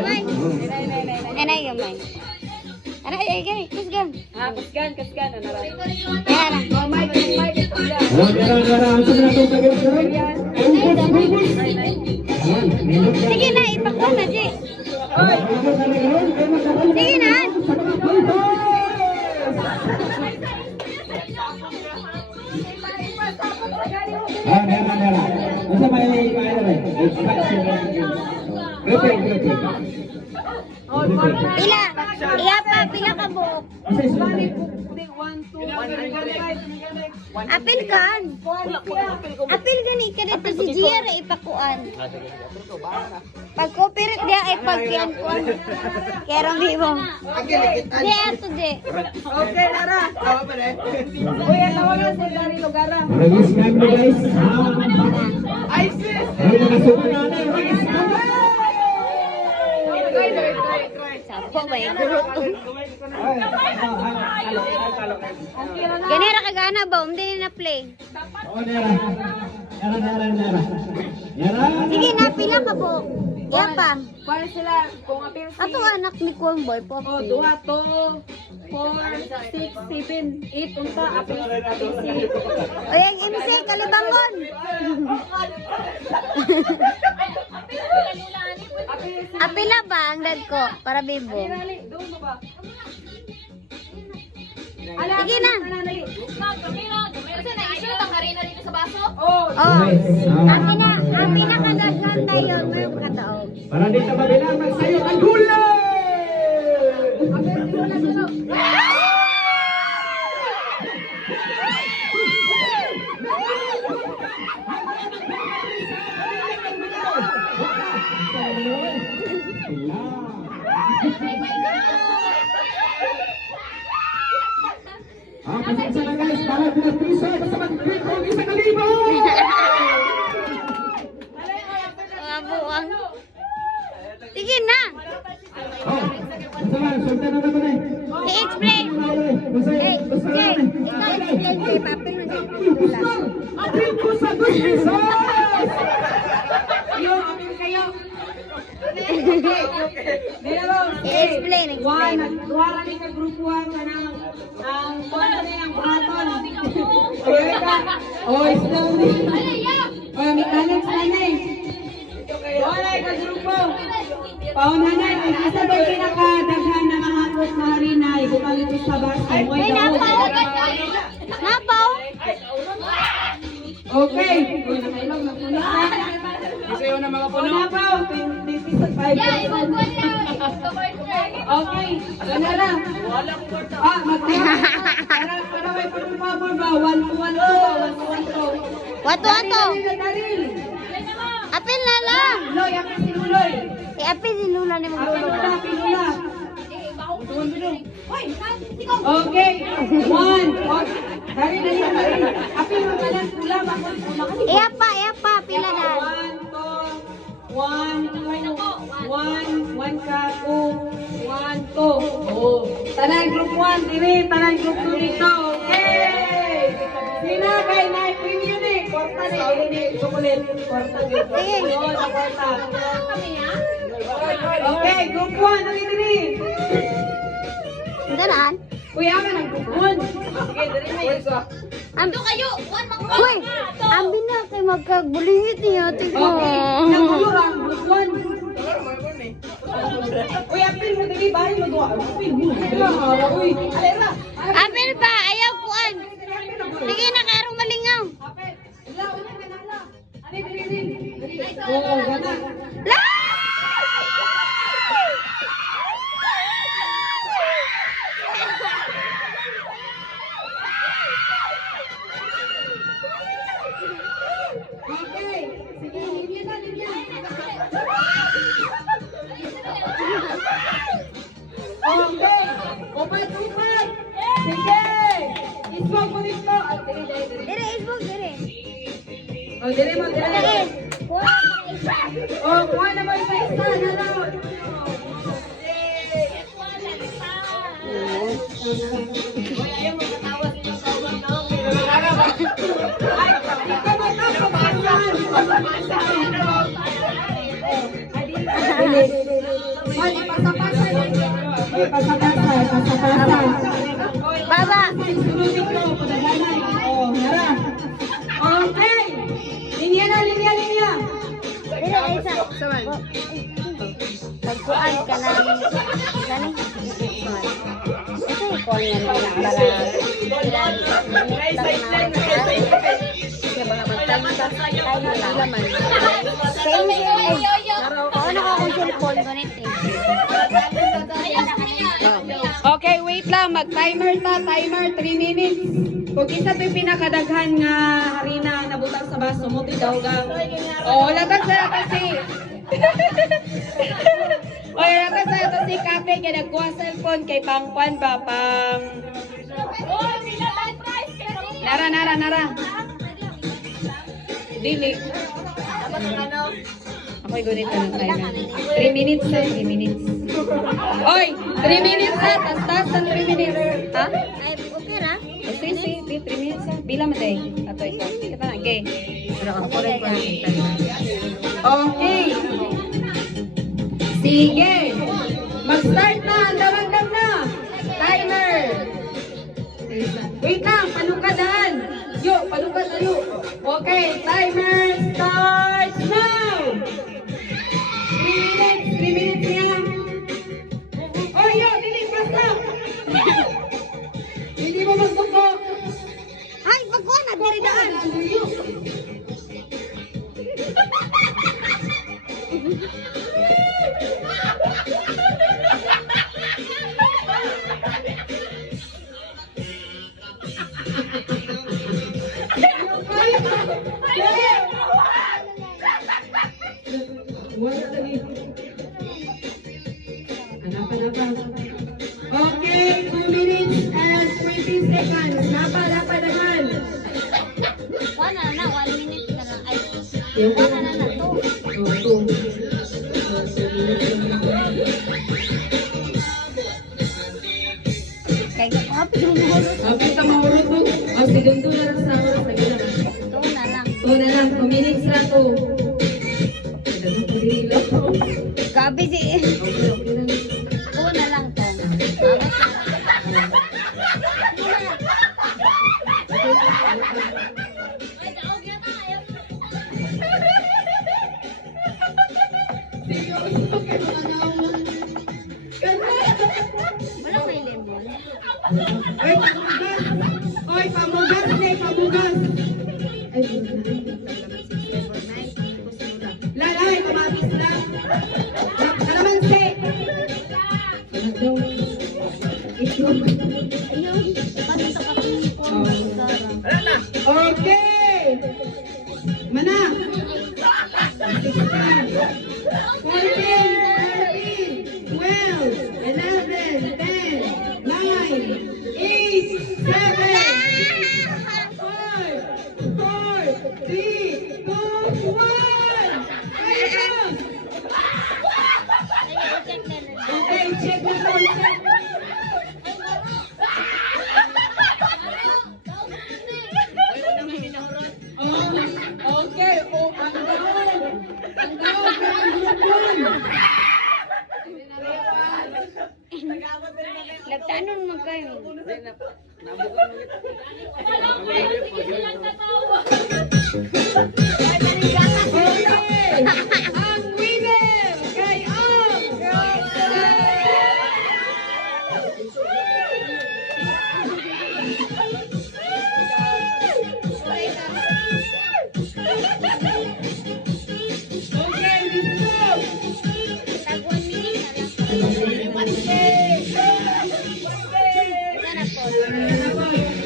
gamay. Anay gamay. Ay, gani, kusgan. Kusgan, ano rin? Yan. Oh, Mike. Sige na, ipakuha na, Ji. Sige na. Pila? Iya pa, pila ka buok. Apil kan. Apil gani ka dito si Gia ra ipakuan. Pag copyright dia ay pagyan ko. Kaya di mo. Di ato di. Okay, Lara. Kuya, tawagan si Dari Lugara. Release kami guys. ISIS! Sapo ba yung guro to? Gani ra kagana ba? Hindi na play. Sige na, pila ka po. Iya pa. Para sila, kung appear si... Atong anak ni Kuang Boy po. Oh, 2, 4, 6, 7, 8, unta, appear si... O yung MC, Kalibangon. Apila ba ang dad ko? Para bibo. Doon mo ba? Sige na. Oh, Oh, ang pinakagaganda yun, may makataog. Para di ka mabilang magsayo ng gulay! Pasensya na guys, para pinapiso sa mag-click kung 1,000. Mga buwang. Sige na. Masalah, sultan na naman eh. I-explain. Hey, okay. Ikaw explain kay Papel mo sa pula. Apil ko sa 2 pesos! kayo, appear kayo. I-explain, explain. Duwara ni ka grupo ang kuwan na yung buhaton. Okay ka? Oh, slowly. Oh, mechanics na na eh. Duwara ka grupo. Paunanan, isa ba yung pinakadaghan na mahakot na harina ay bukal ito sa basa. May napaw. Napaw. Okay. Uy, nakailog na puno na. Isayo na mga puno. Puno pa. 20 pesos, 5 pesos. Okay. Gana na. Ah, para may pagpapabor ba? 1 to 1 to. 1 to 1 to. Wato-wato. Daril. Apil na lang. Loy, ako si Luloy. Si Apil si Lula ni Ako maglulog. Lula, Lula. Okay. 1. Daril, Daril. Apil mo ka lang. Pula, bakit? Iya pa, pila na. 1, 2, 1 ka, 2, 1, 2. Oh. Tanan group 1, dire, tanan group 2 dito. Okay! Sina kay Night Premium eh. Kwarta na ini chocolate. Kwarta dito. Oh, na kwarta. Okay, group 1, dali dire. Ganaan. Kuya ka ng group 1. Sige, dire may isa. Uy, ang bina kay magkagulingit niya. Tignan. Okay, nagulurang group 1. Uy, apil mo dali bahay mo doon. Apil mo. Uy, alera. Apil ba? Ayaw kuan. Sige na, karong malingaw. Apil. Ala, una ka na ala. Ani diri. Oo, gana. La! Okay. Sige, hindi na. Okay. Kupay. Sige. Iswag mo dito. Dire, isbog, dire. Oh, dire mo, dire. Dire. Kuha. Oh, kuha na mo isa-isa na lang. Hoy, ipasa-pasa yun. Hoy, pasa-pasa. Baba. Sunodin ko, padaganay. Oh, harap. Okay. Linya na, linya. Dili ay sa. Pagkuan ka na gani. Ito ko yan na para Okay, wait lang. Mag-timer ta. Timer, 3 minutes. Kung isa ito'y pinakadaghan nga harina ang nabutang sa baso mo, tidaw-gang. O, latag sa kasi. O, latag sa ito si Kape, kaya nagkuha cellphone kay Pangpan ba? Nara. Dili. Ako'y gunit ng timer. 3 minutes na, 3 minutes. Oy, 3 minutes na. Tas 3 minutes. Ha? Ay, okay ra. O, sige, 3 minutes na. Bila mo tayo. Ato ito. Kita na, okay. Okay. Sige. Mag-start na. Damang-dam na. Timer. Wait lang. Palukadaan. Yo, palukad na yo. Okay. Timer starts now. 3 minutes niya. Oh, yo, dili, basta. Hindi mo magbuko. Ay, pagkuan na diri daan. Okay, 2 minutes and 20 seconds. Lapa naman. Kuan na 1 minute na lang. Ay, Yung kuan na to. Kay kapapid mo. Okay, kamahurot mo. O, segundo na lang sa ako. To na lang. 2 minutes lang to. Gabi si. To na lang to. Wala may lemon. Oy, pamugas. Lalay, kumatis lang. Kalamansi. Ayun, paano sa kapungkong Sara? Okay. Mana. 14, 13, 12, 11, 10, 9, 8, 7, 5, 4, 3, 2, 1. Ayun. Okay, check na to. Okay, oh, ang daon. Ang daon, Nagtanon mo kayo. Okay, ang winner kay Ang. Okay, let's go. Tag 1 minute na lang. Okay. Sana po.